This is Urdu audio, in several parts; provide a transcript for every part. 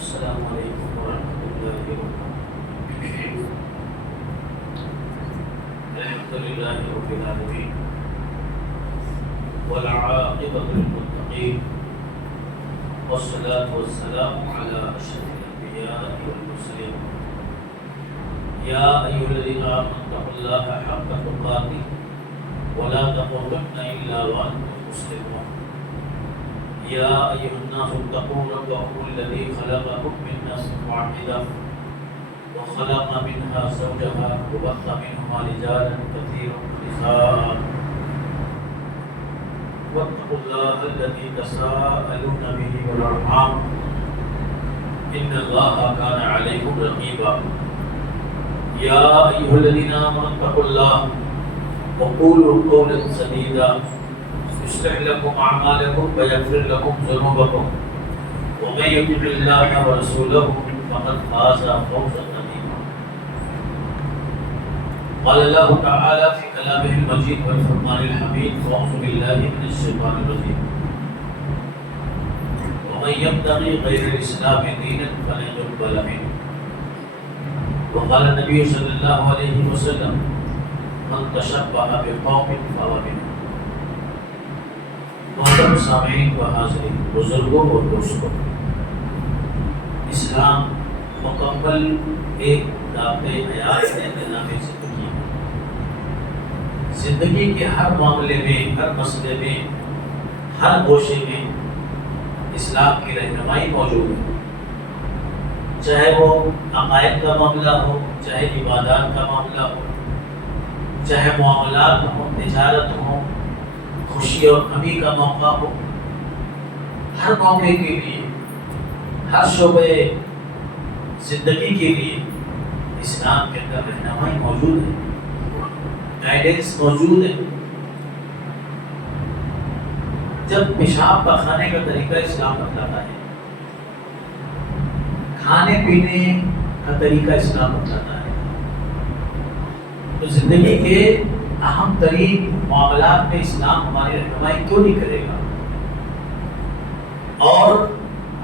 السلام علیکم ورحمۃ اللہ وبرکاتہ۔ الحمد للہ رب العالمین والعاقبۃ للمتقین والصلاة والسلام علی اشرف الانبیاء والمرسلین۔ یا ایھا الذین آمنوا اتقوا اللہ حق تقاتہ ولا تموتن الا وانتم مسلمون۔ یا ایھا الناس اتقوا ربکم الذی خلقکم من نفس واحدہ وخلق منها زوجها وبث منهما رجالا كثيرا ونساء واتقوا الله الذي تساءلون به والارحام ان الله كان عليكم رقيبا۔ يا ايها الذين امنوا اتقوا الله وقولوا قولا سديدا يصلح لكم اعمالكم ويغفر لكم ذنوبكم ومن يطع الله ورسوله فقد فاز فوزا عظيما۔ قال الله تعالى في كلامه المجيد والفرقان الحميد أعوذ بالله من الشيطان الرجيم ومن يبتغي غير الإسلام دينا فلن يقبل منه وقال النبي صلى الله عليه وسلم من تشبه بقوم فهو منهم۔ محترم سامعین و حاضرین، بزرگوں اور دوستوں، اسلام مکمل ایک دعوت حیات ہے، نظام زندگی ہے۔ زندگی کے ہر معاملے میں، ہر مسئلے میں، ہر گوشے میں اسلام کی رہنمائی موجود ہے، چاہے وہ عقائد کا معاملہ ہو، چاہے عبادات کا معاملہ ہو، چاہے معاملات ہوں، تجارت ہو، خوشی اور غمی کا موقع ہو، ہر موقع کے لیے، ہر شعبے زندگی کے لیے اسلام کے اندر رہنمائی موجود ہے، گائیڈنس موجود ہے۔ جب پیشاب کا کھانے کا طریقہ اسلام بتلاتا ہے، کھانے پینے کا طریقہ اسلام بتلاتا ہے، تو زندگی کے اہم ترین معاملات میں اسلام ہماری رہنمائی کیوں نہیں کرے گا؟ اور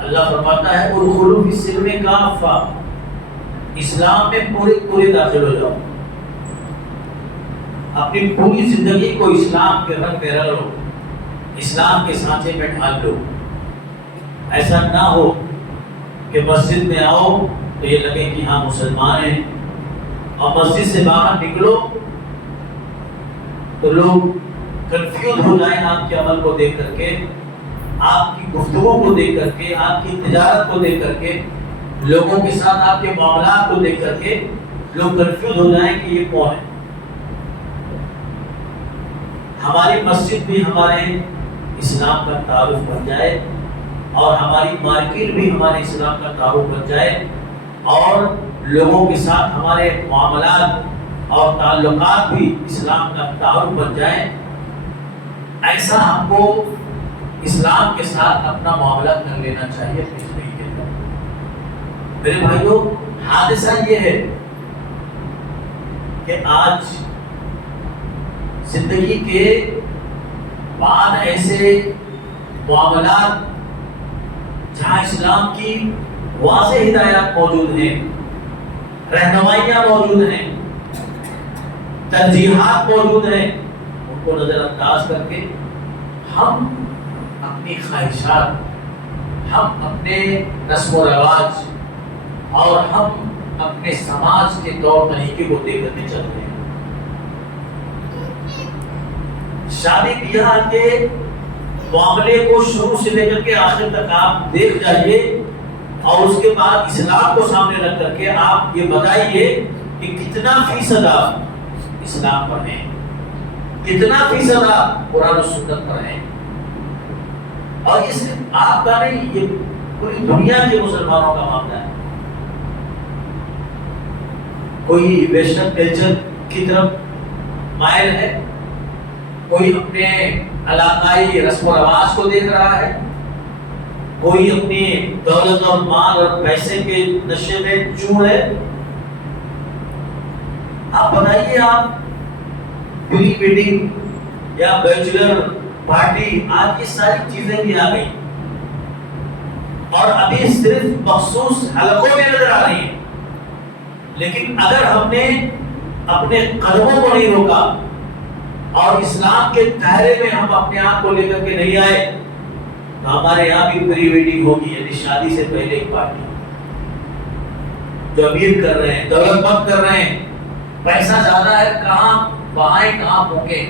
اللہ فرماتا ہے ادخلوا فی السلم کافہ، اسلام میں پورے داخل ہو جاؤ، اپنی پوری زندگی کو اسلام کے رنگ میں رنگو، اسلام کے سانچے میں ڈھال لو۔ ایسا نہ ہو کہ مسجد میں آؤ تو یہ لگے کہ ہاں مسلمان ہیں، اور مسجد سے باہر نکلو تو لوگ کنفیوز ہو جائیں آپ کے عمل کو دیکھ کر کے، آپ کی گفتگو کو دیکھ کر کے، آپ کی تجارت کو دیکھ کر کے، لوگوں کے ساتھ آپ کے معاملات کو دیکھ کر کے لوگ کنفیوز ہو جائیں کہ یہ کون ہے۔ ہماری مسجد بھی ہمارے اسلام کا تعارف بن جائے، اور ہماری مارکیٹ بھی ہمارے اسلام کا تعارف بن جائے، اور لوگوں کے ساتھ ہمارے معاملات اور تعلقات بھی اسلام کا تعارف بن جائیں۔ ایسا ہم کو اسلام کے ساتھ اپنا معاملہ کر لینا چاہیے اپنی زندگی کے اندر۔ میرے بھائیوں، حادثہ یہ ہے کہ آج زندگی کے بعد ایسے معاملات جہاں اسلام کی واضح ہدایات موجود ہیں، رہنمائیاں موجود ہیں، ترجیحات موجود ہیں، ان کو نظر انداز کر کے ہم اپنی خواہشات، ہم اپنے رسم و رواج اور ہم اپنے سماج کے طور طریقے کو دیکھ کر چل رہے ہیں۔ شادی بیاہ کے معاملے کو شروع سے لے کر کے آخر تک آپ دیکھ جائیے، اور اس کے بعد اسلام کو سامنے رکھ کر کے آپ یہ بتائیے کہ کتنا فیصد آپ اسلام پر ہیں، کتنا فیصد آپ قرآن و سنت پر ہیں۔ اور اس آپ کا نہیں، یہ پوری دنیا کے مسلمانوں کا معاملہ ہے۔ کوئی ویسٹرن کلچر کی طرف مائل ہے، کوئی اپنے علاقائی رسم و رواج کو دیکھ رہا ہے، کوئی اپنی دولت اور مال اور پیسے کے نشے میں چور ہے۔ آپ بتائیے، آپ پری ویڈنگ یا بیچلر پارٹی، آج یہ ساری چیزیں بھی آ گئی، اور ابھی صرف مخصوص حلقوں میں نظر آ رہی ہیں، لیکن اگر ہم نے اپنے قدموں کو نہیں روکا اور اسلام کے دائرے میں ہم اپنے آپ کو لے کر کے نہیں آئے تو ہمارے یہاں بھی پری ویڈنگ ہوگی، یعنی شادی سے پہلے ایک پارٹی جو امیر کر رہے ہیں، دولت مند کر رہے ہیں، پیسہ زیادہ ہے، کہاں وہاں کہاں پھونکے،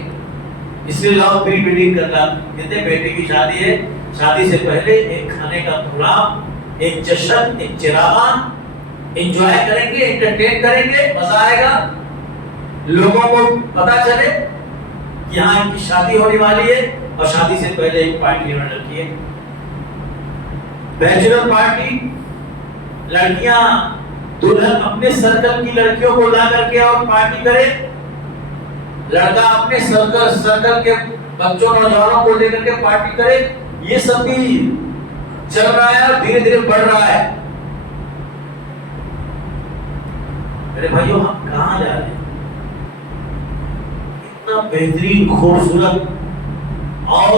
اس لیے لاؤ پری ویڈنگ کرنا، کہتے بیٹے کی شادی ہے، شادی سے پہلے ایک کھانے کا پروگرام، ایک جشن، ایک چراغاں، انجوائے کریں گے، انٹرٹین کریں گے، مزہ آئے گا، لوگوں کو پتا چلے کہ یہاں ان کی شادی ہونے والی ہے، اور شادی سے پہلے ایک پارٹی انہوں نے رکھی ہے، بیچلر پارٹی، لڑکیاں دلہن اپنے سرکل کی لڑکیوں کو لا کر کے اور پارٹی کرے، لڑکا اپنے سرکل کے بچوں نوجوانوں کو لے کر کے پارٹی کرے، یہ سب بھی چل رہا ہے اور دھیرے دھیرے بڑھ رہا ہے۔ میرے بھائیوں، ہم کہاں جا رہے ہیں؟ اتنا بہترین، خوبصورت اور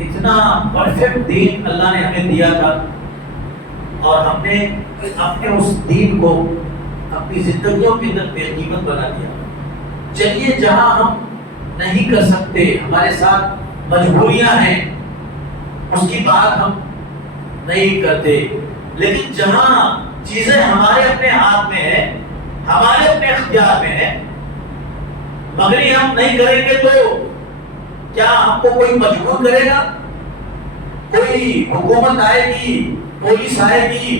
اتنا پرفیکٹ دین اللہ نے ہمیں دیا تھا، اور ہم نے اپنے اس دین کو اپنی زندگیوں کے اندر بے قیمت بنا دیا۔ چلیے جہاں ہم نہیں کر سکتے، ہمارے ساتھ مجبوریاں ہیں، اس کی بات ہم نہیں کرتے، لیکن جہاں چیزیں ہمارے اپنے ہاتھ میں ہیں، ہمارے اپنے اختیار میں ہیں، مگر ہم نہیں کریں گے تو کیا ہم کو کوئی مجبور کرے گا؟ کوئی حکومت آئے گی، پولیس آئے گی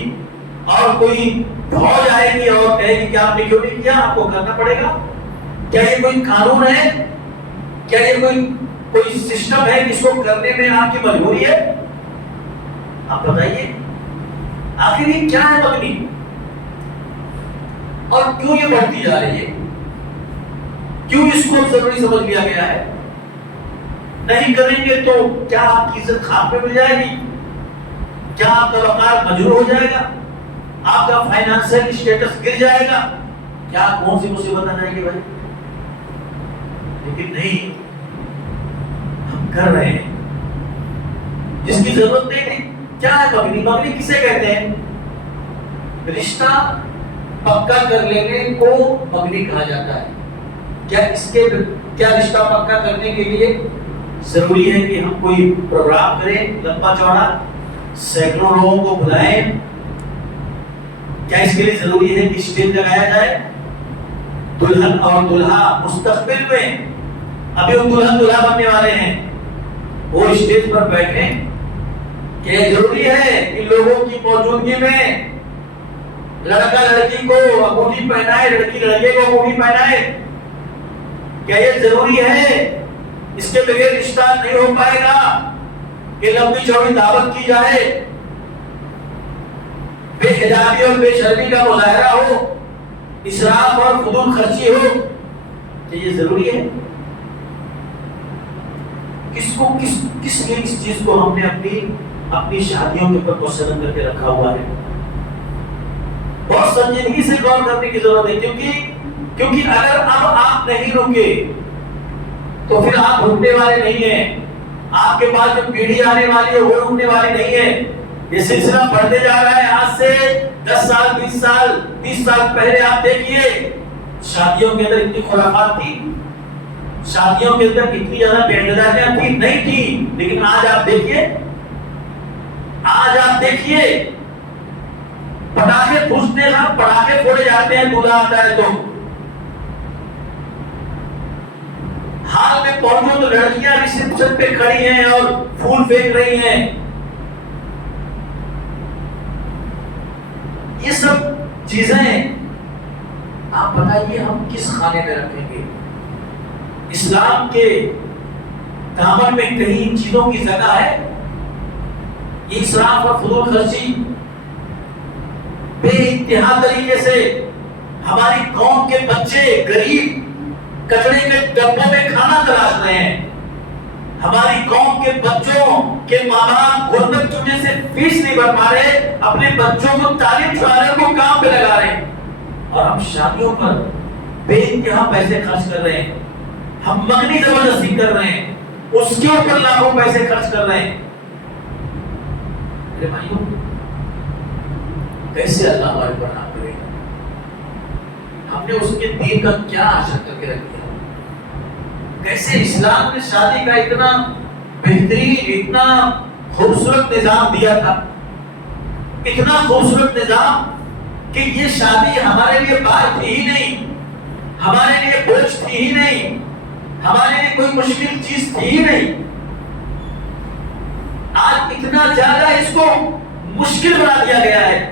اور کوئی فوج آئے گی اور کہے گی کہ آپ نے کیوں نہیں کیا، آپ کو کرنا پڑے گا؟ کیا یہ کوئی قانون ہے؟ کیا یہ کوئی سسٹم ہے جس کو کرنے میں آپ کی مجبوری ہے؟ آپ بتائیے، آخر یہ کیا ہے مغنی، اور کیوں یہ بڑھتی جا رہی ہے؟ کیوں اس کو ضروری سمجھ لیا گیا ہے؟ نہیں کریں گے تو کیا آپ کی عزت خاک میں مل جائے گی؟ کیا آپ کا وقار مجروح ہو جائے گا؟ آپ کا فائنانشل اسٹیٹس گر جائے گا؟ کیا کون سی مصیبت آ جائے گی بھائی؟ لیکن نہیں، ہم کر رہے ہیں جس کی ضرورت نہیں۔ کیا ہے مغنی؟ مغنی کسے کہتے ہیں؟ رشتہ پکا کر لینے کو مغنی کہا جاتا ہے۔ کیا رشتہ پکا کرنے کے لیے ضروری ہے کہ ہم کوئی پروگرام کریں لمبا چوڑا، سینکڑوں لوگوں کو بلائیں؟ کیا اس کے لیے ضروری ہے کہ اسٹیج لگایا جائے؟ دلہن اور دلہا مستقبل میں، ابھی وہ دلہن دلہا بننے والے ہیں، وہ اسٹیج پر بیٹھیں؟ کیا ضروری ہے کہ لوگوں کی موجودگی میں لڑکا لڑکی کو انگوٹھی پہنائے، لڑکی لڑکے کو انگوٹھی پہنائے؟ کیا یہ ضروری ہے؟ اس کے بغیر رشتہ نہیں ہو پائے گا کہ لمبی چوڑی دعوت کی جائے، بے حجابی اور بے شرمی کا مظاہرہ ہو، اسراف اور فضول خرچی ہو؟ کیا یہ ضروری ہے؟ کس لیے اس چیز کو ہم نے اپنی شادیوں کے اوپر مسلم کر کے رکھا ہوا ہے؟ بہت سنجیدگی سے غور کرنے کی ضرورت ہے، کیونکہ اگر اب آپ نہیں رکے تو پھر آپ رکنے والے نہیں ہیں، آپ کے پاس جو پیڑھی آنے والی ہے وہ رکنے والی نہیں ہے۔ یہ سلسلہ بڑھتے جا رہا ہے، آج سے 10 سال 20 سال 30 سال پہلے آپ دیکھیے شادیوں کے اندر اتنی خرافات تھی، شادیوں کے اندر کتنی زیادہ بے حیائی تھی، نہیں تھی، لیکن آج آپ دیکھیے پٹاخے پٹاخے پھوڑے جاتے ہیں، دولہا آتا ہے تو حال میں پہنچو تو لڑکیاں ریسپشن پہ کھڑی ہیں اور پھول پھینک رہی ہیں۔ یہ سب چیزیں آپ بتائیے ہم کس خانے میں رکھیں گے؟ اسلام کے دامن میں کہیں ان چیزوں کی جگہ ہے؟ یہ اسراف اور فضول خرچی بے انتہا طریقے سے ہماری قوم کے بچے غریب کچڑے کے ڈبوں میں کھانا تلاش رہے ہیں، ہماری قوم کے بچوں کے ماں باپ غربت کی وجہ سے فیس نہیں بھر پا رہے، اپنے بچوں کو تعلیم چھڑا رہے ہیں، کو کام پہ لگا رہے ہیں، اور ہم شادیوں پر بے انتہا پیسے خرچ کر رہے ہیں، ہم مغنی زبردستی کر رہے ہیں، اس کے اوپر لاکھوں پیسے خرچ کر رہے ہیں۔ میرے بھائیوں کیسے اللہ ہمارے پر نام کرے گا؟ ہم نے اس کے دین کا کیا آشا کر کے رکھ دیا؟ کیسے اسلام نے شادی کا اتنا بہترین اتنا خوبصورت نظام دیا تھا، اتنا خوبصورت نظام کہ یہ شادی ہمارے لیے بات تھی ہی نہیں، ہمارے لیے بوجھ تھی ہی نہیں، ہمارے لیے کوئی مشکل چیز تھی ہی نہیں۔ آج اتنا زیادہ اس کو مشکل بنا دیا گیا ہے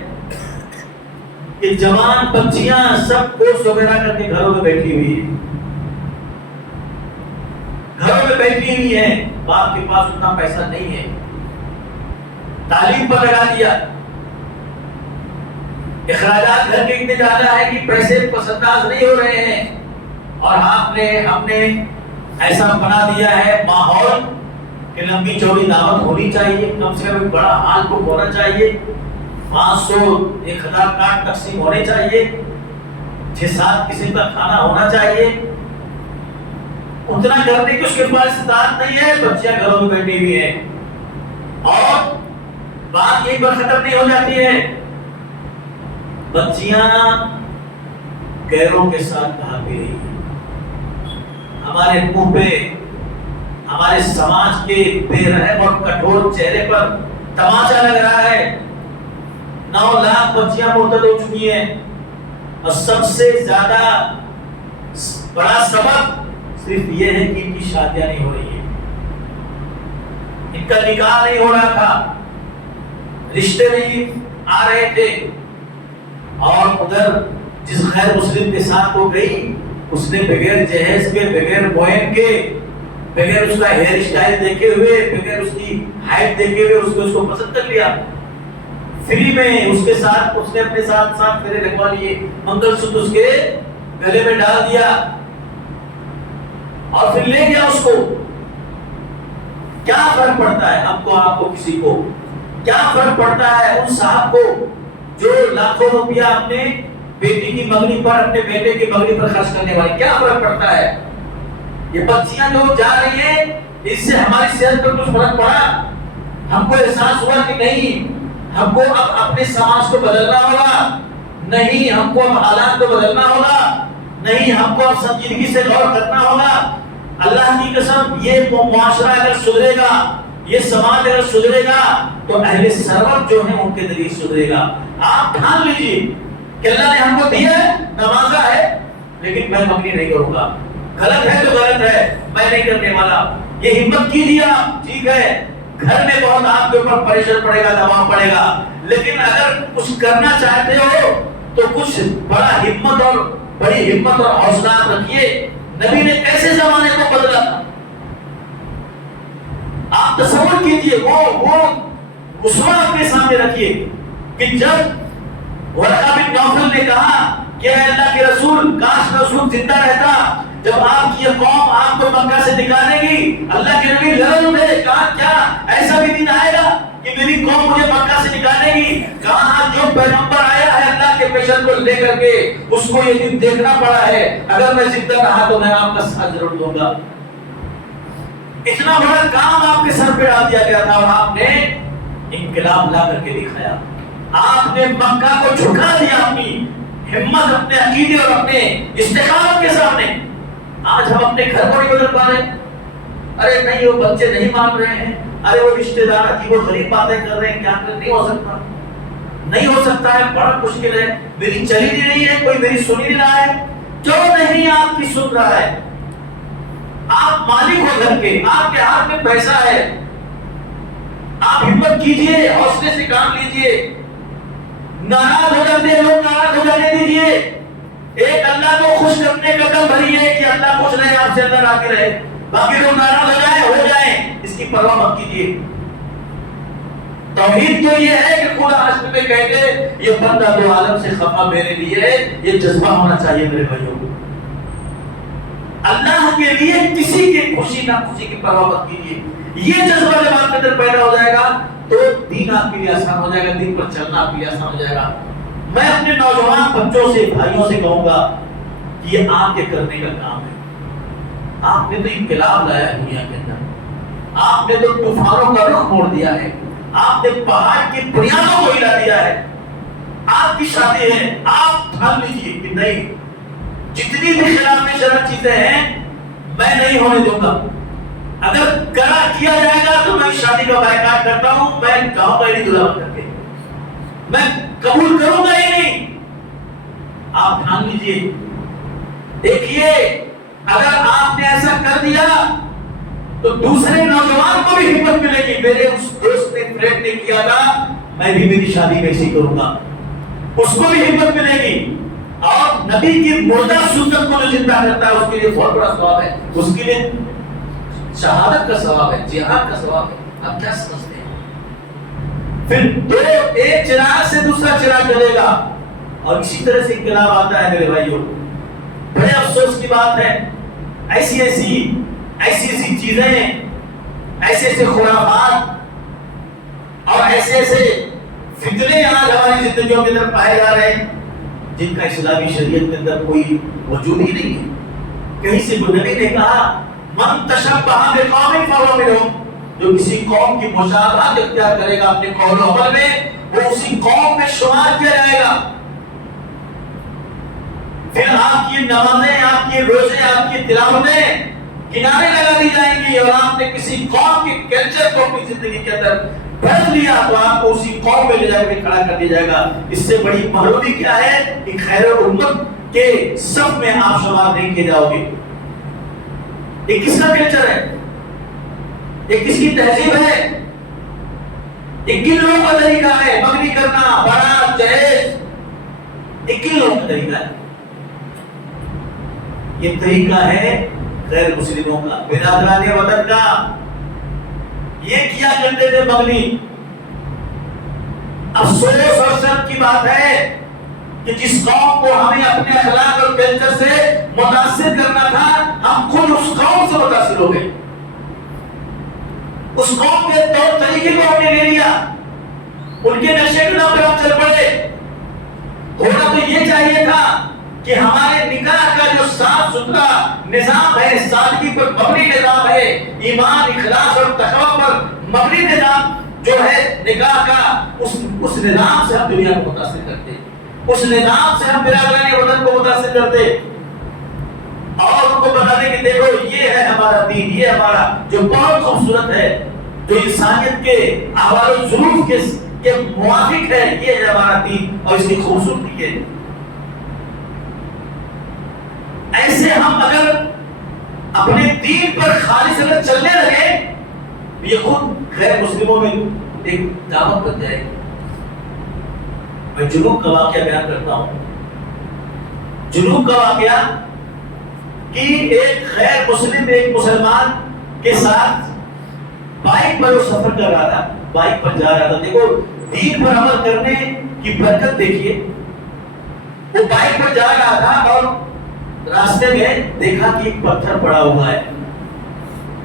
کہ جوان بچیاں سب کورس وغیرہ کر کے گھروں میں بیٹھی ہوئی ہیں، گھروں میں بیٹھی ہوئی ہیں، باپ کے پاس اتنا پیسہ نہیں ہے، تعلیم پر لگا دیا، اخراجات گھر کے اتنے زیادہ ہے کہ پیسے پس انداز نہیں ہو رہے ہیں، اور ہم نے ایسا بنا دیا ہے ماحول کہ لمبی چوڑی دعوت ہونی چاہیے، کم سے کم بڑا ہال بک ہونا چاہیے، 500 1000 کارڈ تقسیم ہونے چاہیے، 6-7 قسم کا کھانا ہونا چاہیے۔ اتنا کرنے کی اس کے پاس استطاعت نہیں ہے، بچیاں گھروں میں بیٹھی ہوئی ہیں، اور بات یہی پر ختم نہیں ہو جاتی ہے، بچیاں غیروں کے ساتھ کہا بھی رہی ہیں، ہمارے منہ پہ ہمارے سماج کے بے رحم اور کٹھور چہرے پر تماشا لگ رہا ہے۔ 9 لاکھ بچیاں مرتد ہو چکی ہیں، اور سب سے زیادہ بڑا سبب صرف یہ ہے کہ ان کی شادیاں نہیں ہو رہی ہیں، ان کا نکاح نہیں ہو رہا تھا، رشتے نہیں آ رہے تھے، اور ادھر جس غیر مسلم کے ساتھ وہ گئی اس نے بغیر جہیز کے، بغیر معین کے، بغیر اس کا ہیئر اسٹائل دیکھے ہوئے، بغیر اس کی ہائٹ دیکھے ہوئے اس کو پسند کر لیا، فری میں اس کے ساتھ اس نے اپنے ساتھ پھیرے لگوا لیے، منگل سوتر اس کے گلے میں ڈال دیا اور پھر لے گیا اس کو۔ کیا فرق پڑتا ہے ہم کو، آپ کو، کسی کو کیا فرق پڑتا ہے ان صاحب کو جو لاکھوں روپیہ اپنے بیٹی کی مگنی پر، اپنے بیٹے کی مگنی پر خرچ کرنے والے؟ کیا فرق پڑتا ہے؟ یہ بچیاں جو جا رہی ہیں اس سے ہماری صحت پر کچھ فرق پڑا؟ ہم کو احساس ہوا کہ نہیں ہم کو اب اپنے سماج کو بدلنا ہوگا، نہیں ہم کو اب حالات کو بدلنا ہوگا، نہیں ہم کو اب سنجیدگی سے غور کرنا ہوگا۔ اللہ کی قسم یہ معاشرہ اگر سدھرے گا، یہ سماج اگر سدھرے گا تو اہل ثروت جو ہیں ان کے ذریعے سدھرے گا۔ آپ ٹھان لیجیے کہ اللہ نے ہم کو دیا ہے، نوازا ہے، لیکن میں مگنی نہیں کروں گا، غلط ہے تو غلط ہے، میں نہیں کرنے والا۔ یہ ہمت کیجیے آپ، ٹھیک ہے گھر میں بہت آپ کے اوپر پریشر پڑے گا، دباؤ پڑے گا، لیکن اگر کچھ کرنا چاہتے ہو تو کچھ بڑا ہمت اور بڑی ہمت اور حوصلہ رکھیے۔ نبی نے کیسے زمانے کو بدلا تھا، آپ تصور کیجئے، وہ اسوہ اپنے سامنے رکھیے کہ جب ورقہ بن نوفل نے کہا کہ اے اللہ کے رسول، کاش رسول زندہ رہتا جب آپ کی یہ قوم آپ کو مکہ سے نکالے گی۔ اللہ کے نبی لڑ اٹھے، کہا کیا ایسا بھی دن آئے گا کہ میری قوم مجھے مکہ سے نکالے گی؟ کہا جو پیغمبر آیا ہے اللہ کے پیشن کو لے کر کے اس کو یہ دن دیکھنا پڑا ہے، اگر میں زندہ رہا تو میں آپ کا ساتھ ضرور دوں گا۔ اتنا بڑا کام آپ کے سر پہ ڈال دیا گیا تھا اور آپ نے انقلاب لا کر کے دکھایا، آپ نے مکہ کو جھکا دیا اپنی ہمت، اپنے عقیدے اور اپنے استقامت کے سامنے۔ آج ہم اپنے گھر کو نہیں بدل پا رہے، ارے نہیں وہ بچے نہیں مان رہے ہیں، ارے وہ رشتہ دار عجیب و غریب باتیں کر رہے ہیں، کیا کر نہیں ہو سکتا، نہیں ہو سکتا ہے، بڑا مشکل ہے، میری چلی نہیں رہی ہے، کوئی میری سن نہیں رہا ہے۔ کیوں نہیں آپ کی سن رہا ہے؟ آپ مالک ہو گھر کے، آپ کے ہاتھ میں پیسہ ہے، آپ ہمت کیجئے، حوصلے سے کام لیجئے۔ ناراض ہو جاتے ہیں لوگ، ناراض ہو جانے دیجئے، ایک اللہ کو خوش کرنے کا کم بھریے کہ اللہ خوش رہے، آپ سے اللہ راضی رہے، باقی لوگ ناراض ہو جائیں اس کی پرواہ مت کیجئے۔ توحید تو یہ ہے کہ خدا حشر میں کہتے یہ بندہ دو عالم سے خفا میرے لیے ہے، یہ جذبہ ہونا چاہیے میرے بھائیوں۔ اللہ کے لیے کسی کی خوشی نہ خوشی کی پرواہ مت کیجیے، یہ جذبہ جب آپ کے اندر پیدا ہو جائے گا تو دین آپ کے لیے آسان ہو جائے گا، دین پر چلنا آپ کے لیے آسان ہو جائے گا۔ میں اپنے نوجوان بچوں سے، بھائیوں سے کہوں گا کہ یہ آپ کے کرنے کا کام ہے۔ آپ نے تو انقلاب لایا ہے دنیا کے اندر، آپ نے تو طوفانوں کا رخ موڑ دیا ہے، آپ نے پہاڑ کی بنیادوں کو ہلا دیا ہے. آپ کی شادی ہے, آپ ٹھان لیجیے کہ نہیں, جتنی بھی خلاف شرع چیزیں ہیں میں نہیں ہونے دوں گا. اگر کرا کیا جائے گا تو میں شادی کا بائیکاٹ کرتا ہوں, میں جاؤں گا نہیں دلہا کر کے, میں قبول کروں گا ہی نہیں. آپ ٹھان لیجیے. دیکھیے اگر آپ نے ایسا کر دیا تو دوسرے نوجوان کو بھی ہمت ملے گی, میرے اس دوست نے فرینڈ نے کیا تھا, میں بھی میری شادی کیسی کروں گا, اس کو بھی ہمت ملے گی. اور نبی کی مردہ سنت کو جو زندہ کرتا ہے اس کے لیے بہت بڑا ثواب ہے, اس کے لیے شہادت کا ثواب ہے, جہاد کا ثواب ہے. آپ کیا سمجھتے ہیں؟ پھر ایک چراغ سے دوسرا چراغ جلے گا, اور اسی طرح سے انقلاب آتا ہے میرے بھائیوں. بڑے افسوس کی بات ہے, ایسی چیزیں, ایسے خرافات اور ایسے فتنے آج ہماری زندگیوں کے اندر پائے جا رہے ہیں جن کا اسلامی شریعت کے اندر کوئی وجود ہی نہیں ہے. کہیں سے نبی نے کہا من تشبہ بقوم فہو منہم, جو کسی قوم کی مشابہت اختیار کرے گا اپنے قول و عمل میں, وہ اسی قوم میں شمار کیا جائے گا. پھر آپ کی نمازیں, آپ کے روزے, آپ کی تلاوتیں کنارے لگا دی جائیں گی, اور آپ نے کسی قوم کے کلچر کو اپنی زندگی کے اندر بھر لیا تو آپ کو اسی قوم میں لے جا کے کھڑا کر دیا جائے گا. اس سے بڑی محرومی کیا ہے کہ خیر الامت کے صف میں آپ شمار نہیں کیے جاؤ گے. یہ کس کا کلچر ہے, یہ کس کی تہذیب ہے, یہ کن لوگوں کا طریقہ ہے مگنی کرنا, بارات, جہیز, یہ کن لوگوں کا طریقہ ہے؟ یہ طریقہ ہے غیر مسلموں کا, برادران وطن کا. یہ کیا کرتے تھے مغنی. افسوس اور شرم کی بات ہے کہ جس قوم کو ہمیں اپنے اخلاق اور کلچر سے متاثر کرنا تھا, ہم خود اس قوم سے متاثر ہو گئے. اس قوم کے طور طریقے کو ہم نے لے لیا, ان کے نقشے قدم پر ہم چل پڑے. ہونا تو یہ چاہیے تھا کہ ہمارے نکاح کا جو صاف ستھرا نظام ہے, سادگی پر مبنی نظام ہے, ایمان, اخلاص اور تقوی پر مبنی نظام جو ہے نکاح کا, اس نظام سے ہم دنیا کو متاثر کرتے, اس نظام سے ہم برادران وطن کو متاثر کرتے, اور ان کو بتانے کہ دیکھو یہ ہے ہمارا دین, یہ ہمارا جو بہت خوبصورت ہے, جو انسانیت کے احوال و ظروف کے موافق ہے, یہ ہے ہمارا دین اور اس کی خوبصورتی ہے. ایسے ہم اگر اپنے دین پر خالص اگر چلنے لگے, یہ خود غیر مسلموں میں ایک دعوت بن جائے گی. میں جنوب کا واقعہ بیان کرتا ہوں. جنوب کا واقعہ کہ ایک غیر مسلم ایک مسلمان کے ساتھ بائک پر وہ سفر کر رہا تھا, بائک پر جا رہا تھا. دیکھو دین پر عمل کرنے کی برکت دیکھیے. وہ بائک پر جا رہا تھا اور راستے میں دیکھا کہ ایک پتھر پڑا ہوا ہے.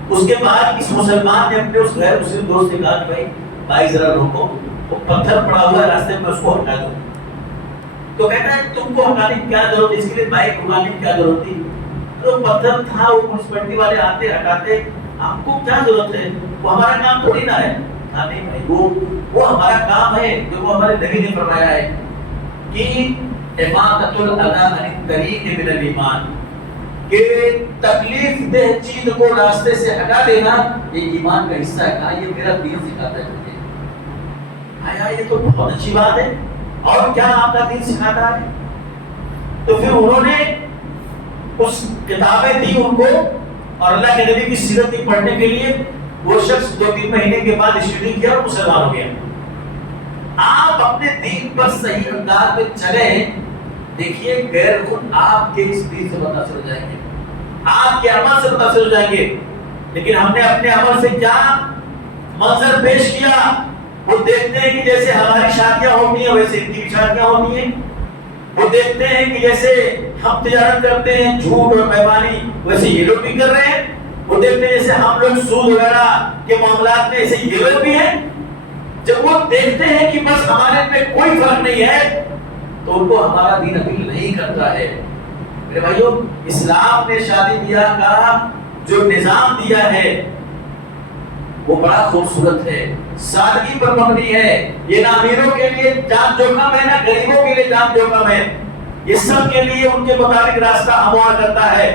اس کے بعد اس مسلمان نے اپنے اس غیر مسلم دوست سے کہا کہ بھائی ذرا روکو, وہ پتھر پڑا ہوا ہے راستے میں, اس کو ہٹا دو. تو کہتا ہے تم کو ہٹانے کی کیا ضرورت ہے, اس کے لیے بائک رکانے کی کیا ضرورت تھی؟ تو پتھر تھا, وہ میونسپلٹی والے آتے ہٹاتے, آپ کو کیا ضرورت ہے, وہ ہمارا کام تھوڑی نہ ہے. ہاں نہیں بھائی, وہ ہمارا کام ہے جو وہ ہمارے نبی نے فرمایا ہے کہ اماطۃ الاذی عن الطریق من الایمان, کہ تکلیف دہ چیز کو راستے سے ہٹا دینا یہ ایمان کا حصہ ہے. کہا یہ میرا دین سکھاتا ہے. آیا یہ تو بہت اچھی بات ہے, اور کیا آپ کا دین سکھاتا ہے؟ تو پھر انہوں نے اس کتابیں دی ان کو, اور اللہ کے نبی کی سیرت پڑھنے کے لیے وہ شخص 2-3 مہینے کے بعد اسٹڈی کیا اور مسلمان ہو گیا. آپ اپنے دین پر صحیح انداز میں چلیں, دیکھیے غیر خود آپ کے اس دین سے متاثر ہو جائیں گے, آپ کے عمل سے متاثر ہو جائیں گے. لیکن ہم نے اپنے عمل سے کیا منظر پیش کیا؟ وہ دیکھتے ہیں کہ جیسے ہماری شادیاں ہوتی ہیں ویسے ان کی شادیاں ہوتی ہیں. وہ دیکھتے ہیں کہ جیسے ہم تجارت کرتے ہیں جھوٹ اور بےایمانی, ویسے یہ لوگ بھی کر رہے ہیں. وہ دیکھتے ہیں جیسے ہم لوگ سود وغیرہ کے معاملات میں ایسے یہ لوگ بھی ہیں. جب وہ دیکھتے ہیں کہ بس ہمارے میں کوئی فرق نہیں ہے تو ان کو ہمارا دین اپیل نہیں کرتا ہے. میرے بھائیو, اسلام نے شادی بیاہ کا جو نظام دیا ہے وہ بڑا خوبصورت ہے، سادگی پر مبنی ہے، یہ نہ امیروں کے لیے جان جوخم ہے، نہ غریبوں کے لیے جان جوخم ہے، یہ سب کے لیے ان کے مطابق راستہ ہموار کرتا ہے۔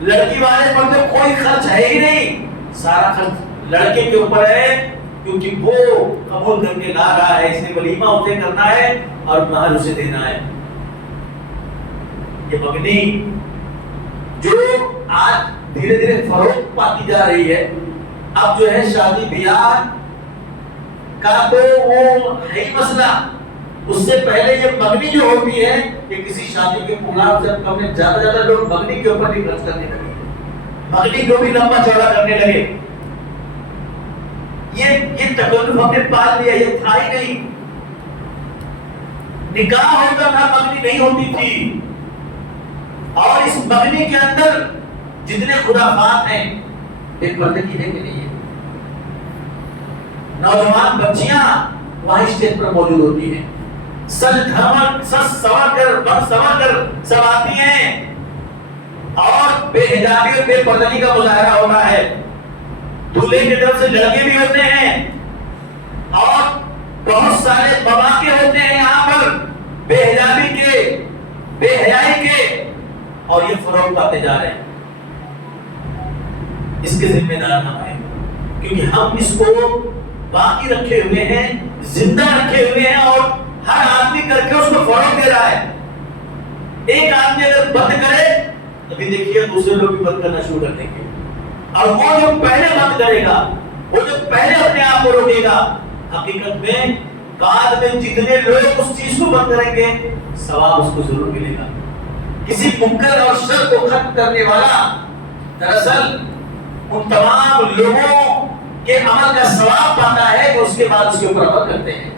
لڑکی والے پر تو کوئی خرچ ہے ہی نہیں، سارا خرچ لڑکے کے اوپر ہے، کیونکہ وہ قبول کر کے لا رہا ہے، اس نے ولیمہ اسے کرنا ہے اور مہر اسے دینا ہے۔ یہ مبنی جو آج دھیرے دھیرے فروغ پاتی جا رہی ہے، اب جو ہے شادی بیاہ کا تو وہ ہے ہی مسئلہ، اس سے پہلے یہ مبنی جو ہوتی ہے کہ کسی شادی کے پروگرام سے ہم نے زیادہ لوگ مبنی کے اوپر بھی خرچ کرنے لگے، مبنی کو بھی لمبا چوڑا کرنے لگے۔ یہ تکلف ہم نے پال لیا، یہ تھا ہی نہیں۔ نکاح ہوتا تھا، مبنی نہیں ہوتی تھی، اور اس مبنی کے اندر جتنے خرافات ہیں ایک پردے کی ہے کہ نہیں ہے؟ نوجوان بچیاں وہاں اسٹیج پر موجود ہوتی ہیں، سج سوار کر سب آتی ہیں، اور بے حجابی اور بے پردگی کا مظاہرہ ہوتا ہے۔ دولہے کی طرف سے لڑکے بھی ہوتے ہیں، اور بہت سارے مواقع ہوتے ہیں یہاں پر بے حجابی کے، بے حیائی کے، اور یہ فروغ پاتے جا رہے ہیں۔ اس کے ذمہ دار ہم ہیں، کیونکہ ہم اس کو باقی رکھے ہوئے ہیں، زندہ رکھے ہوئے ہیں، اور ہر آدمی کر کے اس کو فروغ دے رہا ہے۔ ایک آدمی اگر بند کرے ابھی دیکھیے دوسرے لوگ بھی بند کرنا شروع کر دیں گے، اور وہ جو پہلے بند کرے گا، وہ جو پہلے اپنے آپ کو روکے گا، حقیقت میں بعد میں جتنے لوگ اس چیز کو بند کریں گے ثواب اس کو ضرور ملے گا۔ کسی منکر اور شر کو ختم کرنے والا دراصل ان تمام لوگوں کے عمل کا ثواب پاتا ہے کہ اس کے بعد اس کے اوپر عمل کرتے ہیں۔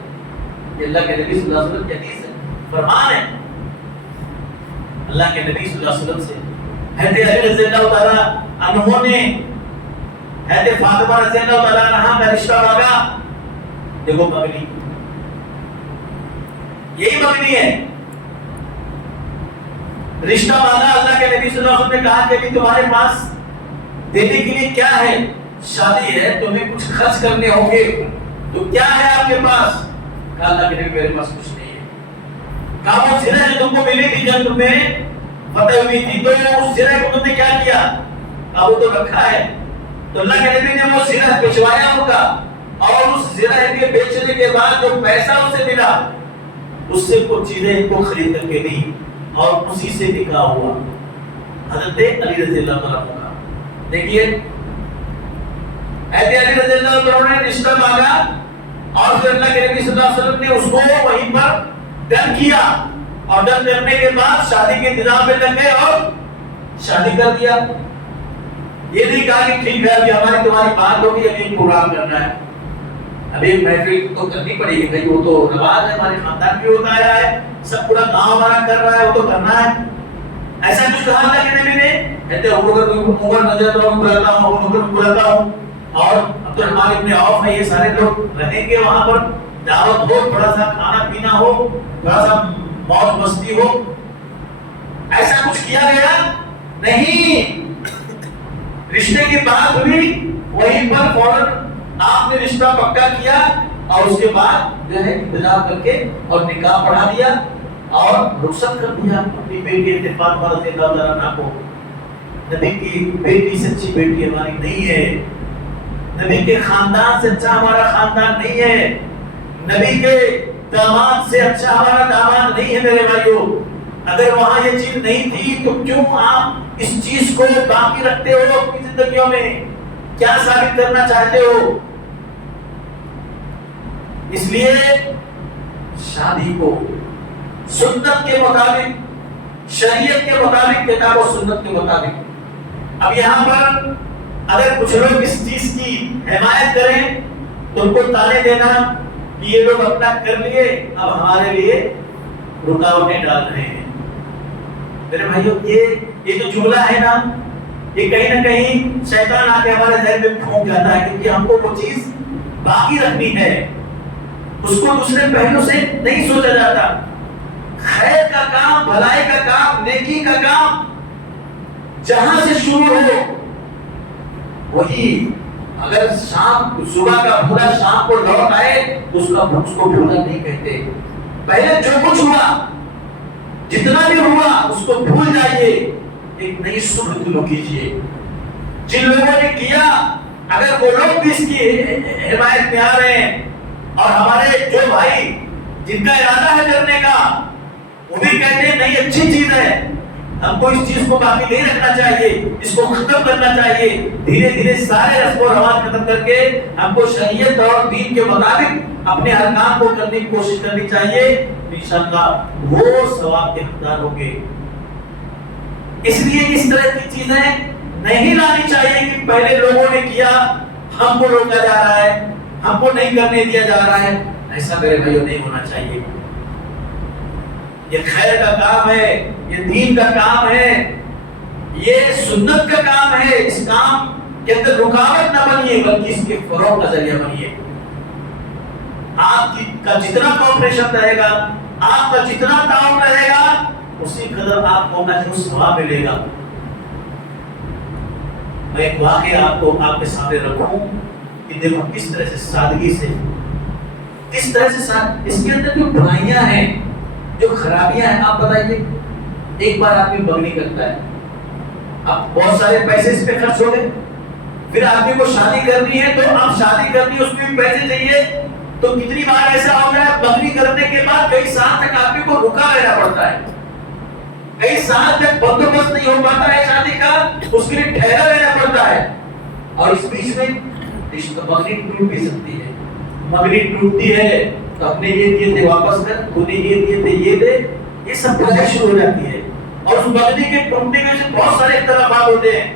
یہ اللہ کے نبی صلی اللہ علیہ وسلم کی حدیث ہے، فرمان ہے اللہ کے نبی صلی اللہ علیہ وسلم سے۔ حضرت علی رضی اللہ تعالیٰ عنہ نے حضرت فاطمہ رضی اللہ تعالیٰ عنہ کا رشتہ مانگا، دیکھو مبنی، یہی مبنی ہے، رشتہ مانگا۔ اللہ کے نبی صلی اللہ علیہ وسلم نے کہا کہ تمہارے پاس دینے کے لیے کیا ہے؟ شادی ہے، تمہیں کچھ خرچ کرنے ہوں گے، تو کیا ہے آپ کے پاس؟ کہا اللہ کے نبی میرے پاس کچھ نہیں ہے۔ کہا وہ زرہ جو تم کو ملی تھی جب تمہیں فتح ہوئی تھی، تو اس زرہ کو تم نے کیا کیا؟ کہا وہ تو رکھا ہے۔ تو اللہ کے نبی نے وہ زرہ بچوایا ہوگا، اور اس زرہ کے بیچنے کے بعد جو پیسہ اسے ملا اس سے کچھ چیزیں کو خرید کر کے دی، اور اسی سے نکاح ہوا حضرت علی رضی اللہ عنہ کا۔ دیکھیے حضرت علی رضی اللہ عنہ نے رشتہ مانگا، اور پھر اللہ کے نبی صلی اللہ علیہ وسلم نے اس کو وہیں پر ڈن کیا، اور ڈن کرنے کے بعد شادی کے انتظام میں لگ گئے اور شادی کر دیا۔ یہ نہیں کہا کہ ٹھیک ہے ابھی ہماری تمہاری بات ہوگی، ابھی ایک پروگرام کرنا ہے، ابھی ایک محفل تو کرنی پڑے گی بھائی، وہ تو رواج ہے، ہمارے خاندان بھی ہوتا آیا ہے، سب پورا گاؤں ہمارا کر رہا ہے، وہ تو کرنا ہے۔ ایسا کچھ کہا اللہ کے نبی نے؟ کہتے ہیں عمر نظر تو بلاتا ہوں، ابو بکر بلاتا ہوں، اور عبد الرحمن ابن عوف ہے، یہ سارے لوگ رہیں گے وہاں پر، دعوت ہو، تھوڑا سا کھانا پینا ہو، تھوڑا سا موج مستی ہو۔ ایسا کچھ کیا گیا نہیں، رشتے کی بات ہوئی، وہیں پر فوراً آپ نے رشتہ پکا کیا، اور اس کے بعد جو ہے انتظام کر کے اور نکاح پڑھا دیا اور رخصت کر دیا اپنی بیٹی فاطمہ رضی اللہ تعالیٰ عنہا کو۔ نبی کی بیٹی سچی بیٹی ہماری نہیں ہے، نبی کے خاندان سے اچھا ہمارا خاندان نہیں ہے، نبی کے داماد سے اچھا ہمارا داماد نہیں ہے میرے بھائیوں۔ اگر وہاں یہ چیز نہیں تھی تو کیوں آپ اس چیز کو باقی رکھتے ہو اپنی زندگیوں میں؟ کیا ثابت کرنا چاہتے ہو؟ اس لیے شادی کو سنت کے مطابق، شریعت کے مطابق، کتاب و سنت کے مطابق۔ اب یہاں پر اگر کچھ لوگ اس چیز کی حمایت کریں تو ان کو تانے دینا کہ یہ لوگ اپنا کر لیے، اب ہمارے لیے رکاوٹیں ڈال رہے ہیں۔ میرے بھائیوں یہ جو جملہ ہے نا، یہ کہیں نہ کہیں شیطان آ کے ہمارے ذہن میں پھونک جاتا ہے، کیونکہ ہم کو وہ چیز باقی رکھنی ہے، اس کو دوسرے پہلو سے نہیں سوچا جاتا۔ خیر کا کام، بھلائی کا کام، نیکی کا کام جہاں سے شروع ہو وہی اگر شام صبح کا بھولا شام کو لوٹ آئے اس کو بھولا نہیں کہتے. پہلے جو کچھ ہوا جتنا بھی ہوا اس کو بھول جائیے, ایک نئی صبح طلوع کیجیے. جن لوگوں نے کیا اگر وہ لوگ بھی اس کی حمایت میں آ رہے ہیں, اور ہمارے جو بھائی جن کا ارادہ ہے کرنے کا وہ بھی کہتے ہیں نہیں اچھی چیز ہے, ہم کو اس چیز کو باقی نہیں رکھنا چاہیے, اس کو ختم کرنا چاہیے, دھیرے دھیرے سارے رسم و رواج ختم کر کے ہم کو شریعت اور دین کے مطابق اپنے ہر کام کو کرنے کی کوشش کرنی چاہیے. انشاءاللہ وہ ثواب کے حقدار ہوں گے. اس لیے اس طرح کی چیزیں نہیں لانی چاہیے کہ پہلے لوگوں نے کیا ہم کو روکا جا رہا ہے, ہم کو نہیں کرنے دیا جا رہا ہے. ایسا میرے بھائیوں نہیں ہونا چاہیے. یہ خیر کا کام ہے, یہ دین کا کام ہے, یہ سنت کا کام ہے. اس کام کے اندر رکاوٹ نہ بنیے بلکہ اس کے فروغ کا ذریعہ بنیے. آپ کا جتنا کوآپریشن رہے گا, آپ کا جتنا تعاون رہے گا, اسی قدر آپ کو اجر و ثواب ملے گا. میں ایک واقعہ آپ کو آپ کے سامنے رکھوں کہ دیکھو کس طرح سے سادگی سے, کس طرح سے اس کے اندر جو برائیاں ہیں, جو خرابیاں ہیں. آپ بتائیے, ایک بار آدمی بغنی کرتا ہے, اب بہت سارے پیسے اس پہ خرچ ہو گئے, پھر آدمی کو شادی کرنی ہے تو اب شادی کرنی ہے اس میں بھی پیسے چاہیے, تو کتنی بار ایسا ہو گیا بغنی کرنے کے بعد کئی سال تک آدمی کو رکا رہنا پڑتا ہے, کئی سال تک بندوبست نہیں ہو پاتا ہے شادی کا, اس کے لیے ٹھہرا رہنا پڑتا ہے. اور اس بیچ میں رشتہ بغنی ٹوٹ بھی سکتی ہے. بغنی ٹوٹتی ہے تو اپنے یہ دیے تھے واپس کر, تو نے یہ دیے تھے یہ دے, یہ سب باتیں شروع ہو جاتی ہے. اور اس بغنی کے ٹوٹنے میں سے بہت سارے اختلافات ہوتے ہیں,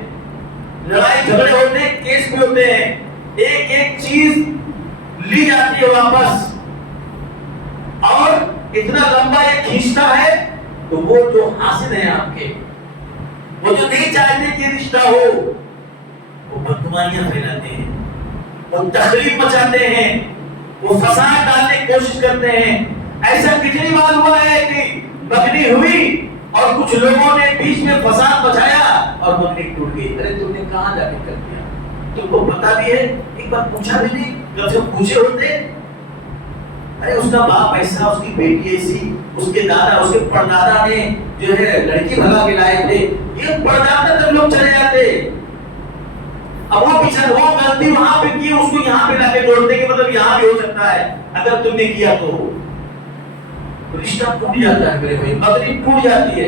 لڑائی جھگڑے ہوتے ہیں, کیس بھی ہوتے ہیں. ایک ایک چیز لی جاتی ہے واپس, اور اتنا لمبا یہ کھینچتا ہے تو وہ جو حاصل ہیں آپ کے, وہ جو نہیں چاہتے کہ رشتہ ہو, وہ بدگمانیاں پھیلاتے ہیں, وہ تخریب مچاتے ہیں, وہ فساد ڈالنے کی کوشش کرتے ہیں. ایسا کتنی بار ہوا ہے کہ بغنی ہوئی اور کچھ لوگوں نے بیچ میں فساد مچایا اور بغنی ٹوٹ گئی. ارے تم نے کہاں جا کے کر دیا, تم کو پتا بھی ہے, ایک بار پوچھا بھی نہیں, جب سے پوچھے ہوتے ارے اس کا باپ ایسا, اس کی بیٹی ایسی, اس کے دادا اس کے پردادا نے جو ہے لڑکی بھگا کے لائے تھے, یہ پردادا تک لوگ چلے جاتے. اب وہ پیچھے وہ غلطی وہاں پہ کی, اس کو یہاں پہ لا کے جوڑتے کہ مطلب یہاں بھی ہو سکتا ہے اگر تم نے کیا تو رشتہ ٹوٹ جاتا ہے میرے بھائی, بغنی ٹوٹ جاتی ہے.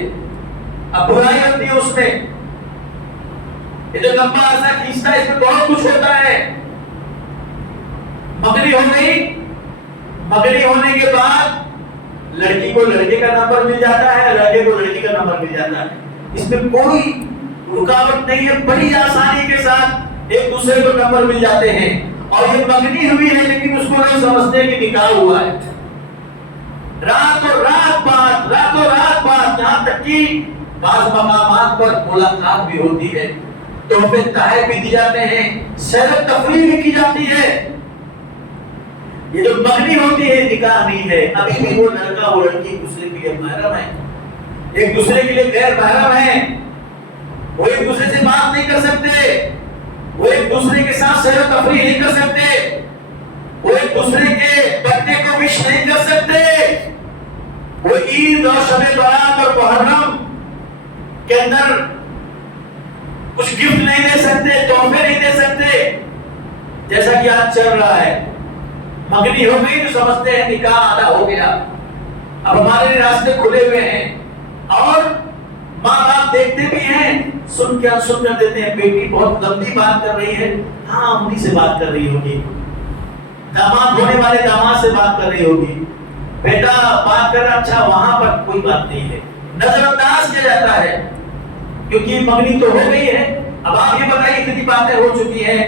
اب برائی ہوتی ہے اس میں, یہ جو لمبا عرصہ کھینچتا ہے اس میں بہت کچھ ہوتا ہے. بغنی ہو گئی, بغنی ہونے کے بعد لڑکی کو لڑکے کا نمبر مل جاتا ہے, لڑکے کو لڑکی کا نمبر مل جاتا ہے. اس میں کوئی رکاوٹ نہیں ہے, بڑی آسانی کے ساتھ ایک دوسرے کو نمبر مل جاتے ہیں. اور یہ بغنی ہوئی ہے لیکن اس کو نہیں سمجھتے کہ نکاح ہوا ہے. راتوں رات بات, یہاں تک کہ بعض مقامات پر ملاقات بھی ہوتی ہے, تحفے تحائف بھی دی جاتے ہیں, سیر و تفریح بھی کی جاتی ہے. یہ جو بغنی ہوتی ہے نکاح نہیں ہے. ابھی بھی وہ لڑکا وہ لڑکی ایک دوسرے کے لیے محرم ہے, ایک دوسرے کے لیے غیر محرم ہے. وہ ایک دوسرے سے بات نہیں کر سکتے, وہ ایک دوسرے کے ساتھ سیر و تفریح نہیں کر سکتے, وہ ایک دوسرے کے برتھڈے کو وش نہیں کر سکتے, وہ عید اور شب برات اور محرم کے اندر کچھ گفٹ نہیں دے سکتے, تحفے نہیں دے سکتے, جیسا کہ آج چل رہا ہے. بغنی ہو گئی تو سمجھتے ہیں نکاح آدھا ہو گیا, اب ہمارے لیے راستے کھلے ہوئے ہیں. اور ماں باپ دیکھتے بھی ہیں, سن کر دیتے ہیں بیٹی بہت لمبی بات کر رہی ہے, ہاں انہی سے بات کر رہی ہوگی, داماد ہونے والے داماد سے بات کر رہی ہوگی, بیٹا بات کر رہا, اچھا وہاں پر کوئی بات نہیں ہے, نظر انداز کیا جاتا ہے کیونکہ بغنی تو ہو گئی ہے. اب آپ یہ بتائیے کتنی باتیں ہو چکی ہیں,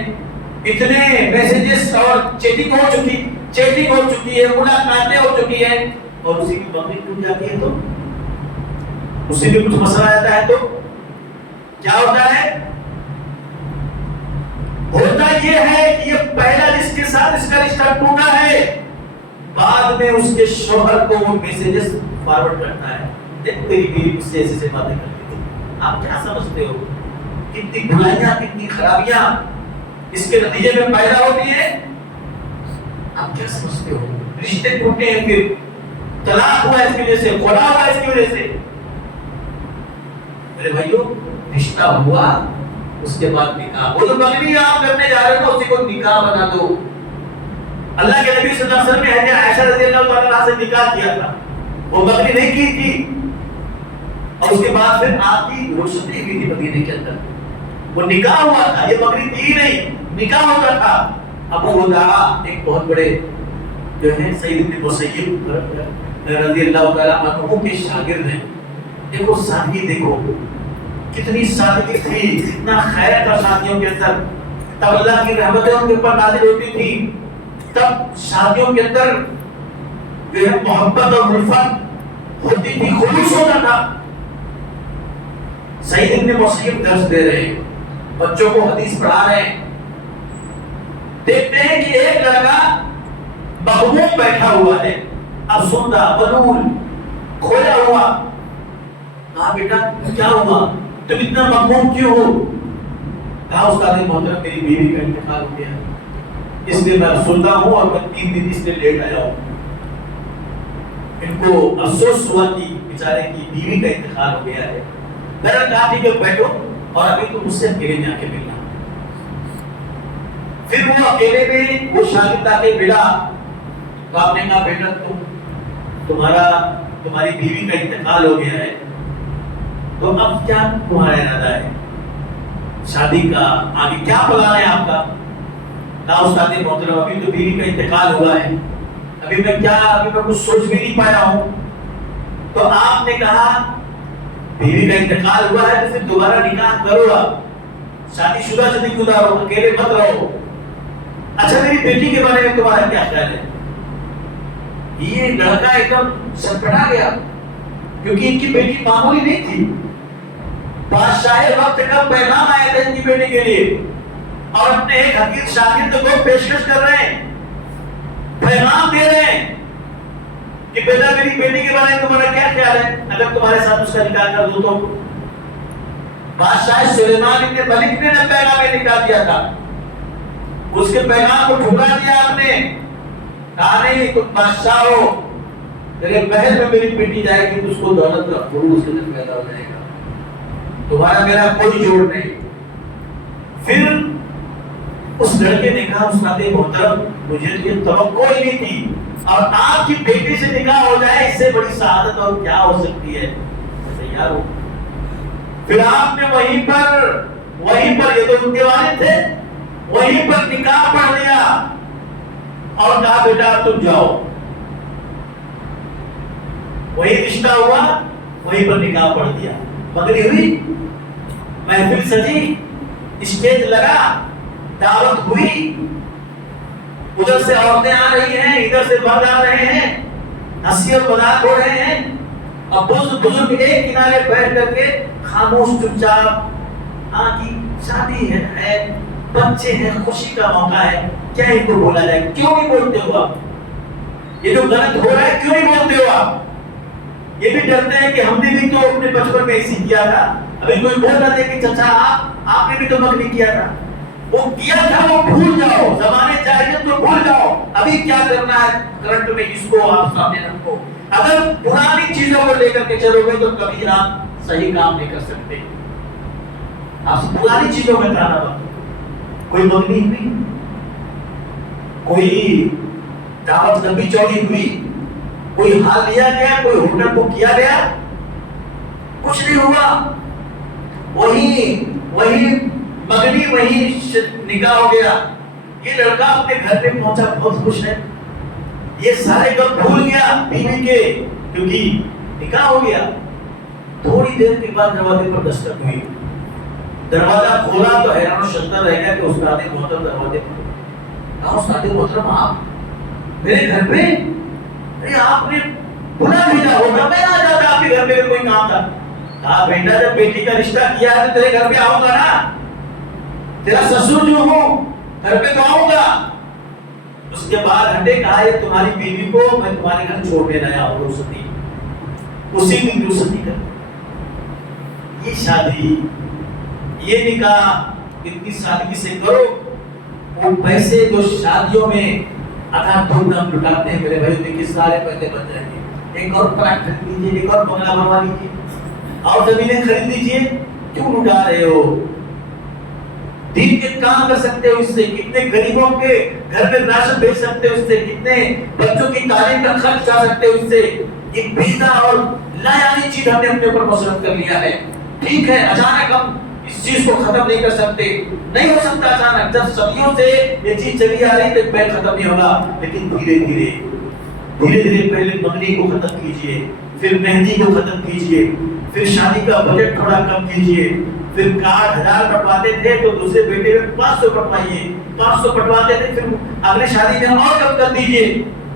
اتنے میسیجز اور چیٹنگ ہو چکی ہے, ملاقاتیں ہو چکی ہے, اور اسی کی بغنی ٹوٹ جاتی ہے تو اسی میں کچھ مسئلہ آتا ہے تو کیا ہوتا ہے؟ ہوتا یہ ہے کہ یہ پہلا جس کے ساتھ اس کا رشتہ ٹوٹا ہے, بعد میں اس کے شوہر کو وہ میسیجز فارورڈ کرتا ہے, دیکھ تیری بیوی مجھ سے ایسے باتیں کرتی تھی. آپ کیا سمجھتے ہو کتنی برائیاں, کتنی خرابیاں. اس کے نتیجے میں پیدا ہوتی ہے. آپ کیا سمجھتے ہو؟ رشتے ٹوٹے ہیں، پھر طلاق ہوا اس کی وجہ سے، خلا ہوا اس کی وجہ سے. میرے بھائیوں، رشتہ ہوا اس کے بعد نکاح. وہ جو مغربی آپ کرنے جا رہے ہو اسی کو نکاح بنا دو. اللہ کے نبی صلی اللہ علیہ وسلم نے حضرت عائشہ رضی اللہ تعالیٰ عنہا سے نکاح کیا تھا، وہ مغربی نہیں کی تھی. اور اس کے بعد پھر آپ کی رخصتی ہوئی تھی مدینے کے اندر. وہ نکاح ہوا تھا، یہ مغربی تھی نہیں، نکاح ہوتا تھا. ابو وداع ایک بہت بڑے جو ہے سید بن مسیب رضی اللہ تعالیٰ عنہ کے شاگرد ہیں. دیکھو سادگی، دیکھو کتنی سادگی تھی، کتنا خیر تھا شادیوں کے اندر. تب اللہ کی رحمتیں ان کے اوپر نازل ہوتی تھی، تب شادیوں کے اندر جو ہے محبت اور الفت ہوتی تھی، خلوص ہوتا تھا. سعید بن مسیب درس دے رہے ہیں، بچوں کو حدیث پڑھا رہے ہیں. دیکھتے ہیں کہ ایک لڑکا مغموم بیٹھا ہوا ہے، افسردہ، ملول، کھویا ہوا. کہا بیٹا کیا ہوا، تم اتنا مغموم کیوں ہو؟ کہا استاد محترم میری بیوی کا انتقال ہو گیا، اس لیے میں افسردہ ہوں اور میں 3 دن اس لیے لیٹ آیا ہوں. ان کو افسوس ہوا کہ بیچارے کی بیوی کا انتقال ہو گیا ہے. میں نے کہا ٹھیک ہے بیٹھو اور ابھی تم مجھ سے اکیلے جا کے ملنا. پھر وہ اکیلے میں وہ شاگرد آ کے ملا تو آپ نے کہا بیٹا تمہاری بیوی کا انتقال ہو گیا ہے، تو اب کیا تمہارا ارادہ ہے شادی کا، آگے کیا پلان ہے آپ کا؟ کہا استاد محترم ابھی تو بیوی کا انتقال ہوا ہے، ابھی میں کچھ سوچ بھی نہیں پایا ہوں. تو آپ نے کہا بیوی کا انتقال ہوا ہے تو پھر دوبارہ نکاح کرو، آپ شادی شدہ زندگی گزارو، اکیلے مت رہو. اچھا میری بیٹی کے بارے میں تمہارا کیا خیال ہے؟ یہ لڑکا ایک دم سٹپٹا گیا، کیونکہ ان کی بیٹی معمولی نہیں تھی. بادشاہ وقت کا پیغام آیا تھا ان کی بیٹی کے لیے، اور اپنے ایک حقیر شاگرد کو پیشکش کر رہے ہیں، پیغام دے رہے ہیں کہ بیٹا میری بیٹی کے بارے میں تمہارا کیا خیال ہے اگر تمہارے ساتھ اس کا نکاح کر دوں تو؟ بادشاہ سلیمان ابن ملک نے پیغام نکال دیا تھا، اس کے پیغام کو ٹھکرا دیا آپ نے. کہا نہیں تم بادشاہ ہو، تیرے محل میں میری بیٹی جائے گی تو اس کو دولت کا خروج کے دن پیدا ہو جائے گا، تمہارا میرا کوئی جوڑ نہیں. پھر اس لڑکے نے کہا استاد محترم مجھے یہ توقع ہی نہیں تھی، اور آپ کی بیٹی سے نکاح ہو جائے اس سے بڑی سعادت اور کیا ہو سکتی ہے، تیار ہو. پھر آپ نے وہیں پر یہ تو ان کے والد تھے، وہیں پر نکاح پڑھ لیا اور کہا بیٹا تم جاؤ. وہی رشتہ ہوا، وہیں پر نکاح پڑھ دیا. مگری ہوئی، محفل سجی، اسٹیج لگا، دعوت ہوئی، ادھر سے عورتیں آ رہی ہیں، ادھر سے مرد آ رہے ہیں، ہنسی اور مذاق ہو رہے ہیں. اب بزرگ ایک کنارے بیٹھ کر کے خاموش چپ چاپ، ہاں کی شادی ہے، بچے ہیں، خوشی کا موقع ہے، کیا ان کو بولا جائے؟ کیوں نہیں بولتے ہو آپ؟ یہ جو غلط ہو رہا ہے کیوں نہیں بولتے ہو آپ؟ یہ بھی ڈرتے ہیں کہ ہم نے بھی تو اپنے بچپن میں ایسی کیا تھا. ابھی کوئی بول رہا تھا کہ چچا آپ نے بھی تو مگنی کیا تھا، وہ کیا تھا وہ بھول جاؤ، زمانے جاہلیت تو بھول جاؤ، ابھی کیا کرنا ہے کرنٹ میں اس کو آپ سامنے رکھو. اگر پرانی چیزوں کو لے کر کے چلو گے تو کبھی آپ صحیح کام نہیں کر سکتے. آپ پرانی چیزوں میں کہنا بند. کوئی مگنی ہوئی، کوئی دعوت لمبی چوڑی ہوئی، کوئی حال لیا گیا، کوئی ہوٹل کو کیا گیا، کچھ نہیں ہوا. وہی مگنی وہی نکاح ہو گیا. یہ لڑکا اپنے گھر پہ پہنچا بہت خوش ہے، یہ سارے غم بھول گیا بیوی کے، کیونکہ نکاح ہو گیا. تھوڑی دیر کے بعد دروازے پر دستک ہوئی. دروازہ کھولا تو حیران و شکنجہ رہ گیا کہ استاد محترم دروازے پر. کہا استاد محترم آپ میرے گھر پہ؟ آپ نے بلا بھیجا ہوگا، میں آ جاتا آپ کے گھر پہ، کوئی کام تھا. کہا بیٹا جب بیٹی کا رشتہ کیا ہے تو تیرے گھر پہ آؤں گا نا، تیرا سسر جو ہوں گھر پہ تو آؤں گا. اس کے بعد ہٹے. کہا یہ تمہاری بیوی کو میں تمہارے گھر چھوڑنے لایا ہوں، رخصتی اسی دن رخصتی کر. یہ شادی، یہ نکاح اتنی سادگی سے کرو وہ پیسے جو شادیوں میں اتھا دھوم دھام لٹاتے ہیں میرے بھائی، دیکھیے سارے پیسے بچ جائیں گے، ایک اور پلاٹ خرید لیجیے، ایک اور بنگلہ بنوا لیجیے، اور زمینیں خرید لیجیے، کیوں لٹا رہے ہو؟ دین کے کام کر سکتے ہو اس سے، کتنے غریبوں کے گھر میں راشن بھیج سکتے ہو اس سے، کتنے بچوں کی تعلیم کا خرچ کر سکتے ہو اس سے۔ یہ پیزا اور لا یعنی چیز ہم نے اپنے اوپر مسلط کر لیا ہے۔ ٹھیک ہے، اچانک ہم اس چیز کو ختم نہیں کر سکتے، نہیں ہو سکتا اچانک، جب صدیوں سے یہ چیز چلی آ رہی تو پہلے ختم نہیں ہوگا، لیکن دھیرے دھیرے پہلے منگنی کو ختم کیجئے، پھر مہندی کو ختم کیجئے، پھر شادی کا بجٹ تھوڑا کم کیجئے، پھر کارڈ 1000 بٹواتے تھے تو دوسرے بیٹے میں 500 بٹوائیے، 500 بٹواتے تھے پھر اگلے شادی میں اور کم کر دیجئے۔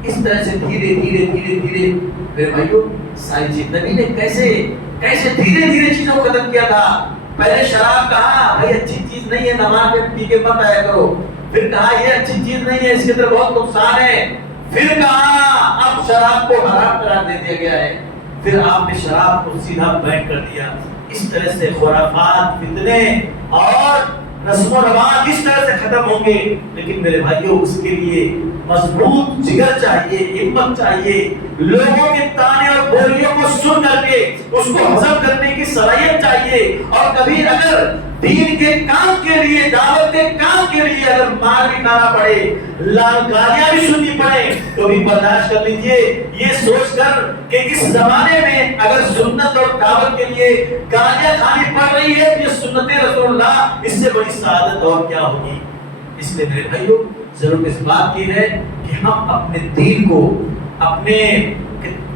اس طرح سے دھیرے دھیرے میرے بھائیوں ساری چیز نبی نے کیسے دھیرے چیزوں کو ختم کیا تھا۔ پہلے شراب کہا بھائی اچھی چیز نہیں ہے، نماز میں پی کے مت آیا کرو، پھر کہا یہ اچھی چیز نہیں ہے، اس کے اندر بہت نقصان ہے، پھر کہا اب شراب کو حرام قرار دے دیا گیا ہے، پھر آپ نے شراب کو سیدھا بین کر دیا۔ اس طرح سے خرافات، فتنے اور رسم و رواج اس طرح سے ختم ہوں گے، لیکن میرے بھائیوں اس کے لیے مضبوط جگر چاہیے، ہمت چاہیے، لوگوں کے تانے اور بولیوں کو سن کر کے اس کو ہضم کرنے کی صلاحیت چاہیے، اور کبھی اگر دین کے کام کے لیے، دعوت کے کام کے لیے اگر مار بھی کھانا پڑے، گالیاں بھی سننی پڑے تو بھی برداشت کر لیجئے، یہ سوچ کر کہ اس زمانے میں اگر سنت اور دعوت کے لیے گالیاں کھانی پڑ رہی ہے، یہ سنت رسول اللہ، اس سے بڑی سعادت اور کیا ہوگی۔ اس لیے میرے بھائیوں ضرورت اس بات کی ہے کہ ہم اپنے دین کو، اپنے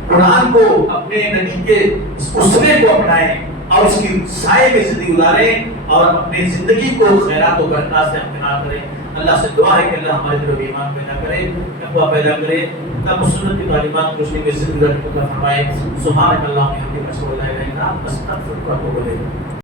قرآن کو، اپنے نبی کے اسوے کو اپنائیں اور اس کی سائے میں زندگی گزاریں، اور اپنی زندگی کو خیرات و برکات سے امتناع کریں۔ اللہ سے دعا ہے کہ اللہ ہمارے دل و ایمان پیدا کرے، تقویٰ پیدا کرے، کتاب و سنت کی تعلیمات کو روشنی میں زندگی گزارنے کا فرمائے۔ سبحانک اللہم و بحمدک، اشہد ان لا الہ الا انت، استغفرک و اتوب الیک۔